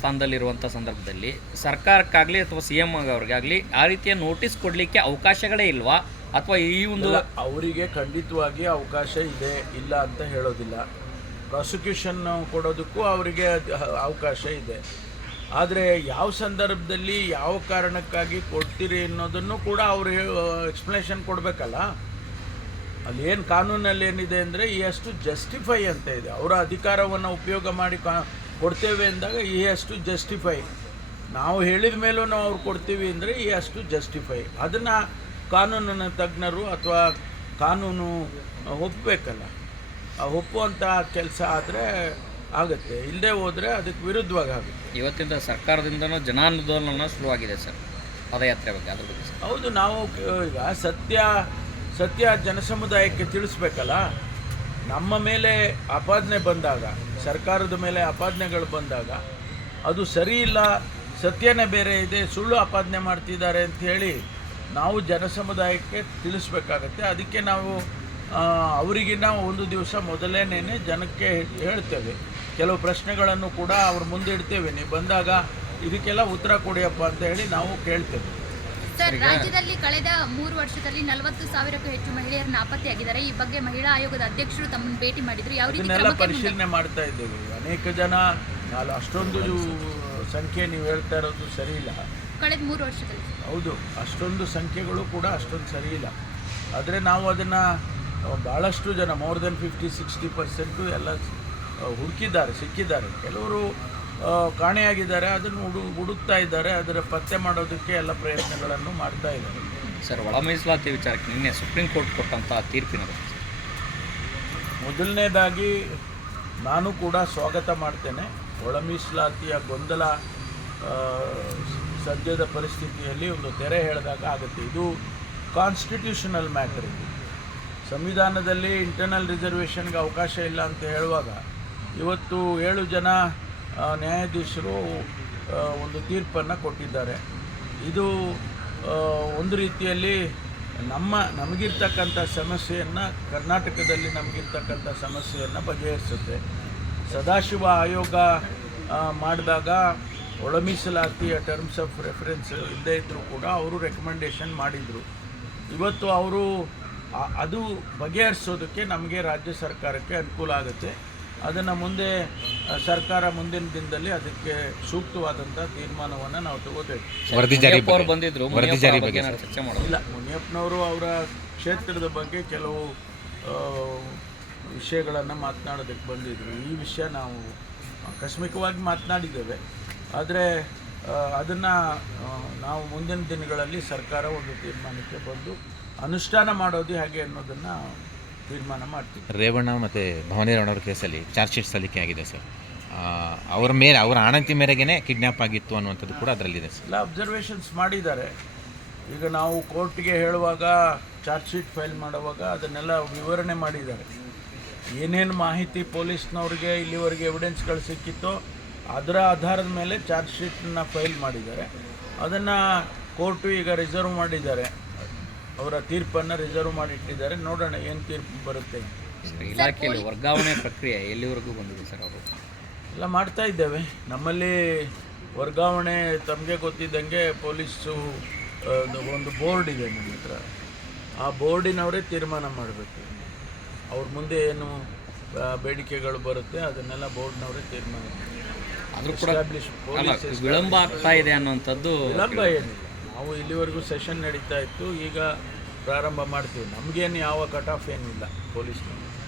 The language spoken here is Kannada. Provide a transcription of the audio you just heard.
ಸ್ಥಾನದಲ್ಲಿರುವಂಥ ಸಂದರ್ಭದಲ್ಲಿ ಸರ್ಕಾರಕ್ಕಾಗಲಿ ಅಥವಾ ಸಿ ಎಂ ಅವ್ರಿಗಾಗಲಿ ಆ ರೀತಿಯ ನೋಟಿಸ್ ಕೊಡಲಿಕ್ಕೆ ಅವಕಾಶಗಳೇ ಇಲ್ವಾ? ಅಥವಾ ಈ ಒಂದು ಅವರಿಗೆ ಖಂಡಿತವಾಗಿ ಅವಕಾಶ ಇದೆ, ಇಲ್ಲ ಅಂತ ಹೇಳೋದಿಲ್ಲ. ಪ್ರಾಸಿಕ್ಯೂಷನ್ ಕೊಡೋದಕ್ಕೂ ಅವರಿಗೆ ಅವಕಾಶ ಇದೆ. ಆದರೆ ಯಾವ ಸಂದರ್ಭದಲ್ಲಿ ಯಾವ ಕಾರಣಕ್ಕಾಗಿ ಕೊಡ್ತೀರಿ ಅನ್ನೋದನ್ನು ಕೂಡ ಅವರು ಎಕ್ಸ್ಪ್ಲನೇಷನ್ ಕೊಡಬೇಕಲ್ಲ. ಅಲ್ಲಿ ಏನು ಕಾನೂನಲ್ಲಿ ಏನಿದೆ ಅಂದರೆ ಎಷ್ಟು ಜಸ್ಟಿಫೈ ಅಂತ ಇದೆ. ಅವರ ಅಧಿಕಾರವನ್ನು ಉಪಯೋಗ ಮಾಡಿ ಕಾ ಕೊಡ್ತೇವೆ ಅಂದಾಗ ಈ ಅಷ್ಟು ಜಸ್ಟಿಫೈ ನಾವು ಹೇಳಿದ ಮೇಲೂ ನಾವು ಅವ್ರು ಕೊಡ್ತೀವಿ ಅಂದರೆ ಈ ಅಷ್ಟು ಜಸ್ಟಿಫೈ ಅದನ್ನು ಕಾನೂನಿನ ತಜ್ಞರು ಅಥವಾ ಕಾನೂನು ಒಪ್ಪಬೇಕಲ್ಲ ಆ ಒಪ್ಪುವಂಥ ಕೆಲಸ ಆದರೆ ಆಗುತ್ತೆ. ಇಲ್ಲದೆ ಹೋದರೆ ಅದಕ್ಕೆ ವಿರುದ್ಧವಾಗಿ ಆಗುತ್ತೆ. ಇವತ್ತಿಂದ ಸರ್ಕಾರದಿಂದನೂ ಜನಾಂದೋಲನ ಶುರುವಾಗಿದೆ ಸರ್ ಪದಯಾತ್ರೆ ಬಗ್ಗೆ ಅದ್ರ ಬಗ್ಗೆ. ಹೌದು ನಾವು ಈಗ ಸತ್ಯ ಸತ್ಯ ಜನಸಮುದಾಯಕ್ಕೆ ತಿಳಿಸ್ಬೇಕಲ್ಲ. ನಮ್ಮ ಮೇಲೆ ಆಪಾದನೆ ಬಂದಾಗ ಸರ್ಕಾರದ ಮೇಲೆ ಆಪಾದನೆಗಳು ಬಂದಾಗ ಅದು ಸರಿ ಇಲ್ಲ, ಸತ್ಯನೇ ಬೇರೆ ಇದೆ, ಸುಳ್ಳು ಆಪಾದನೆ ಮಾಡ್ತಿದ್ದಾರೆ ಅಂತ ಹೇಳಿ ನಾವು ಜನಸಮುದಾಯಕ್ಕೆ ತಿಳಿಸ್ಬೇಕಾಗತ್ತೆ. ಅದಕ್ಕೆ ನಾವು ಅವರಿಗಿನ್ನ ಒಂದು ದಿವಸ ಮೊದಲೇನೇ ಜನಕ್ಕೆ ಹೇಳ್ತೇವೆ. ಕೆಲವು ಪ್ರಶ್ನೆಗಳನ್ನು ಕೂಡ ಅವ್ರ ಮುಂದಿಡ್ತೇವೆ ನೀವು ಬಂದಾಗ ಇದಕ್ಕೆಲ್ಲ ಉತ್ತರ ಕೊಡಿಯಪ್ಪ ಅಂತ ಹೇಳಿ ನಾವು ಕೇಳ್ತೇವೆ. ಸರ್ ರಾಜ್ಯದಲ್ಲಿ ಕಳೆದ ಮೂರು ವರ್ಷದಲ್ಲಿ ನಲವತ್ತು ಸಾವಿರಕ್ಕೂ ಹೆಚ್ಚು ಮಹಿಳೆಯರು ನಾಪತ್ತೆಯಾಗಿದ್ದಾರೆ ಈ ಬಗ್ಗೆ ಮಹಿಳಾ ಆಯೋಗದ ಅಧ್ಯಕ್ಷರು ತಮ್ಮನ್ನು ಭೇಟಿ ಮಾಡಿದ್ರು. ಯಾವ ರೀತಿ ಇದನ್ನೆಲ್ಲ ಪರಿಶೀಲನೆ ಮಾಡ್ತಾ ಇದ್ದೇವೆ. ಅನೇಕ ಜನ ಅಷ್ಟೊಂದು ಸಂಖ್ಯೆ ನೀವು ಹೇಳ್ತಾ ಇರೋದು ಸರಿ ಇಲ್ಲ ಕಳೆದ ಮೂರು ವರ್ಷದಲ್ಲಿ. ಹೌದು ಅಷ್ಟೊಂದು ಸಂಖ್ಯೆಗಳು ಕೂಡ ಅಷ್ಟೊಂದು ಸರಿ ಇಲ್ಲ ಆದರೆ ನಾವು ಅದನ್ನು ಭಾಳಷ್ಟು ಜನ more than fifty sixty percent ಎಲ್ಲ ಹುಡುಕಿದ್ದಾರೆ ಸಿಕ್ಕಿದ್ದಾರೆ. ಕೆಲವರು ಕಾಣೆಯಾಗಿದ್ದಾರೆ ಅದನ್ನು ಹುಡು ಹುಡುಕ್ತಾ ಇದ್ದಾರೆ ಅದರ ಪತ್ತೆ ಮಾಡೋದಕ್ಕೆ ಎಲ್ಲ ಪ್ರಯತ್ನಗಳನ್ನು ಮಾಡ್ತಾ ಇದ್ದಾರೆ. ಸರ್ ಒಳ ಮೀಸಲಾತಿ ವಿಚಾರಕ್ಕೆ ನಿನ್ನೆ ಸುಪ್ರೀಂ ಕೋರ್ಟ್ ಕೊಟ್ಟಂಥ ತೀರ್ಪಿನ. ಮೊದಲನೇದಾಗಿ ನಾನು ಕೂಡ ಸ್ವಾಗತ ಮಾಡ್ತೇನೆ. ಒಳ ಮೀಸಲಾತಿಯ ಗೊಂದಲ ಸದ್ಯದ ಪರಿಸ್ಥಿತಿಯಲ್ಲಿ ಒಂದು ತೆರೆ ಹೇಳಿದಾಗ ಆಗುತ್ತೆ. ಇದು ಕಾನ್ಸ್ಟಿಟ್ಯೂಷನಲ್ ಮ್ಯಾಟರ್ ಇದು. ಸಂವಿಧಾನದಲ್ಲಿ ಇಂಟರ್ನಲ್ ರಿಸರ್ವೇಷನ್ಗೆ ಅವಕಾಶ ಇಲ್ಲ ಅಂತ ಹೇಳುವಾಗ ಇವತ್ತು ಏಳು ಜನ ನ್ಯಾಯಾಧೀಶರು ಒಂದು ತೀರ್ಪನ್ನು ಕೊಟ್ಟಿದ್ದಾರೆ. ಇದು ಒಂದು ರೀತಿಯಲ್ಲಿ ನಮ್ಮ, ನಮಗಿರ್ತಕ್ಕಂಥ ಸಮಸ್ಯೆಯನ್ನು ಕರ್ನಾಟಕದಲ್ಲಿ ನಮಗಿರ್ತಕ್ಕಂಥ ಸಮಸ್ಯೆಯನ್ನು ಬಗೆಹರಿಸುತ್ತೆ. ಸದಾಶಿವ ಆಯೋಗ ಮಾಡಿದಾಗ ಒಳ ಮೀಸಲಾತಿಯ ಟರ್ಮ್ಸ್ ಆಫ್ ರೆಫರೆನ್ಸ್ ಇಲ್ಲದೇ ಇದ್ದರೂ ಕೂಡ ಅವರು ರೆಕಮೆಂಡೇಷನ್ ಮಾಡಿದರು. ಇವತ್ತು ಅವರು ಅದು ಬಗೆಹರಿಸೋದಕ್ಕೆ ನಮಗೆ ರಾಜ್ಯ ಸರ್ಕಾರಕ್ಕೆ ಅನುಕೂಲ ಆಗುತ್ತೆ. ಅದನ್ನು ಮುಂದೆ ಸರ್ಕಾರ ಮುಂದಿನ ದಿನದಲ್ಲಿ ಅದಕ್ಕೆ ಸೂಕ್ತವಾದಂಥ ತೀರ್ಮಾನವನ್ನು ನಾವು ತಗೋತೇವೆ. ಬಂದಿದ್ರು. ಚರ್ಚೆ ಇಲ್ಲ ಮುನಿಯಪ್ಪನವರು ಅವರ ಕ್ಷೇತ್ರದ ಬಗ್ಗೆ ಕೆಲವು ವಿಷಯಗಳನ್ನು ಮಾತನಾಡೋದಕ್ಕೆ ಬಂದಿದ್ರು. ಈ ವಿಷಯ ನಾವು ಆಕಸ್ಮಿಕವಾಗಿ ಮಾತನಾಡಿದ್ದೇವೆ. ಆದರೆ ಅದನ್ನು ನಾವು ಮುಂದಿನ ದಿನಗಳಲ್ಲಿ ಸರ್ಕಾರ ಒಂದು ತೀರ್ಮಾನಕ್ಕೆ ಬಂದು ಅನುಷ್ಠಾನ ಮಾಡೋದು ಹೇಗೆ ಅನ್ನೋದನ್ನು ತೀರ್ಮಾನ ಮಾಡ್ತೀವಿ. ರೇವಣ್ಣ ಮತ್ತು ಭವಾನಿ ರೇವಣ್ಣ ಅವ್ರ ಕೇಸಲ್ಲಿ ಚಾರ್ಜ್ ಶೀಟ್ ಸಲ್ಲಿಕೆ ಆಗಿದೆ ಸರ್. ಅವರ ಅವ್ರ ಮೇಲೆ ಅವರ ಆಣತಿ ಮೇರೆಗೆ ಕಿಡ್ನ್ಯಾಪ್ ಆಗಿತ್ತು ಅನ್ನುವಂಥದ್ದು ಕೂಡ ಅದರಲ್ಲಿದೆ ಸರ್. ಎಲ್ಲ ಅಬ್ಸರ್ವೇಷನ್ಸ್ ಮಾಡಿದ್ದಾರೆ. ಈಗ ನಾವು ಕೋರ್ಟ್ಗೆ ಹೇಳುವಾಗ ಚಾರ್ಜ್ ಶೀಟ್ ಫೈಲ್ ಮಾಡುವಾಗ ಅದನ್ನೆಲ್ಲ ವಿವರಣೆ ಮಾಡಿದ್ದಾರೆ. ಏನೇನು ಮಾಹಿತಿ ಪೊಲೀಸ್ನವ್ರಿಗೆ ಇಲ್ಲಿವರೆಗೆ ಎವಿಡೆನ್ಸ್ಗಳು ಸಿಕ್ಕಿತ್ತೋ ಅದರ ಆಧಾರದ ಮೇಲೆ ಚಾರ್ಜ್ ಶೀಟನ್ನು ಫೈಲ್ ಮಾಡಿದ್ದಾರೆ. ಅದನ್ನು ಕೋರ್ಟು ಈಗ ರಿಸರ್ವ್ ಮಾಡಿದ್ದಾರೆ. ಅವರ ತೀರ್ಪನ್ನು ರಿಸರ್ವ್ ಮಾಡಿ ಇಟ್ಟಿದ್ದಾರೆ. ನೋಡೋಣ ಏನು ತೀರ್ಪು ಬರುತ್ತೆ. ಸರ್, ಇಲಾಖೆಯಲ್ಲಿ ವರ್ಗಾವಣೆ ಪ್ರಕ್ರಿಯೆ ಎಲ್ಲಿವರೆಗೂ ಬಂದಿದೆ ಸರ್ ಅವರು ಎಲ್ಲ ಮಾಡ್ತಾ ಇದ್ದೇವೆ. ನಮ್ಮಲ್ಲಿ ವರ್ಗಾವಣೆ ತಮಗೆ ಗೊತ್ತಿದ್ದಂಗೆ ಪೊಲೀಸು ಒಂದು- ಬೋರ್ಡ್ ಇದೆ ನಮ್ಮ ಹತ್ರ. ಆ ಬೋರ್ಡಿನವರೇ ತೀರ್ಮಾನ ಮಾಡಬೇಕು. ಅವ್ರ ಮುಂದೆ ಏನು ಬೇಡಿಕೆಗಳು ಬರುತ್ತೆ ಅದನ್ನೆಲ್ಲ ಬೋರ್ಡ್ನವರೇ ತೀರ್ಮಾನ ಆದರೂ ಕೂಡ ವಿಳಂಬ ಆಗ್ತಾ ಇದೆ ಅನ್ನುವಂಥದ್ದು ವಿಳಂಬ ಏನಿಲ್ಲ. ನಾವು ಇಲ್ಲಿವರೆಗೂ ಸೆಷನ್ ನಡೀತಾ ಇತ್ತು ಈಗ ಪ್ರಾರಂಭ ಮಾಡ್ತೀವಿ. ನಮಗೇನು ಯಾವ ಕಟ್ ಆಫ್ ಏನಿಲ್ಲ ಪೊಲೀಸ್ನವರು